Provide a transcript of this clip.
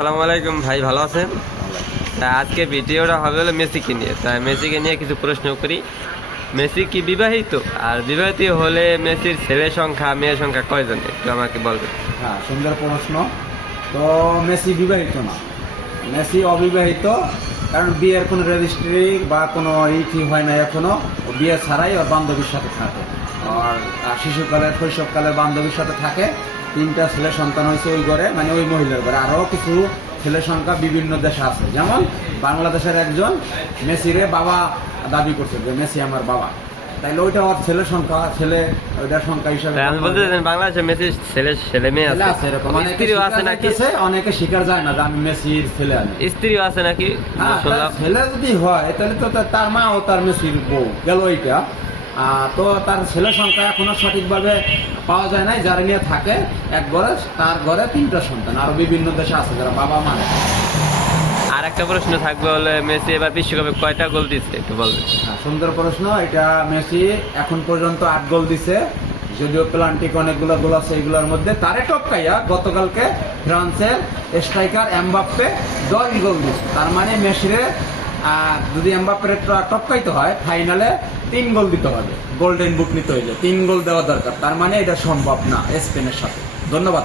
আসসালামু আলাইকুম ভাই, ভালো আছেন? আজকে ভিডিওটা হবে হলো মেসিকে নিয়ে। তাই মেসিকে নিয়ে কিছু প্রশ্ন করি। মেসি কি বিবাহিত? আর বিবাহিত হলে মেসির ছেলের সংখ্যা মেয়ের সংখ্যা কয়জন, একটু আমাকে বলবেন। হ্যাঁ, সুন্দর প্রশ্ন। তো মেসি বিবাহিত না, মেসি অবিবাহিত। কারণ বিয়ের কোনো রেজিস্ট্রি বা কোনো ঠিক হয় না এখনো। বিয়ে ছাড়াই ওর বান্ধবীর সাথে থাকে, আর শিশুকালের শৈশবকালের বান্ধবীর সাথে থাকে। 3টা ছেলে সন্তান হয়েছে ওই ঘরে, মানে ওই মহিলার ঘরে। আরও কিছু ছেলে সংখ্যা বিভিন্ন দেশে আছে, যেমন বাংলাদেশের একজন মেসিরে বাবা দাবি করছে যে মেসি আমার বাবা। তাইলে ওইটা ওর ছেলে সংখ্যা, ওইটার সংখ্যা হিসাবে আমি বলতে চাইছেন বাংলাদেশে মেসির ছেলে মেয়ে আছে, এরকম স্ত্রীও আছে নাকি? অনেকে স্বীকার যায় না যে আমি মেসির ছেলে। আমি স্ত্রীও আছে নাকি শুনলাম। ছেলে যদি হয় তাহলে তো তার মা ও তার মেসির বউ গেল ওইটা। তো তার ছেলের সংখ্যা এখনো সঠিকভাবে পাওয়া যায় নাই। যারা নিয়ে থাকে এক ঘরে, তার ঘরে 3টা সন্তান। আরো বিভিন্ন দেশে আছে যারা বাবা মা। আর একটা প্রশ্ন থাকবে হলে মেসি এবার বিশ্বকাপে কয়টা গোল দিচ্ছে, একটু বলবেন। সুন্দর প্রশ্ন এটা। মেসি এখন পর্যন্ত 8 গোল দিছে, যদিও প্লান্টিক অনেকগুলো গোল আছে। এইগুলোর মধ্যে তারে টপকাইয়া গতকালকে ফ্রান্সের স্ট্রাইকার এমবাপ্পে 10 গোল দিচ্ছে। তার মানে মেসিরে যদি এমবাপ্পের টপকাইতে হয় ফাইনালে 3 গোল দিতে হবে, গোল্ডেন বুট নিতে হইলে 3 গোল দেওয়া দরকার। তার মানে এটা সম্ভব না স্পেনের সাথে। ধন্যবাদ।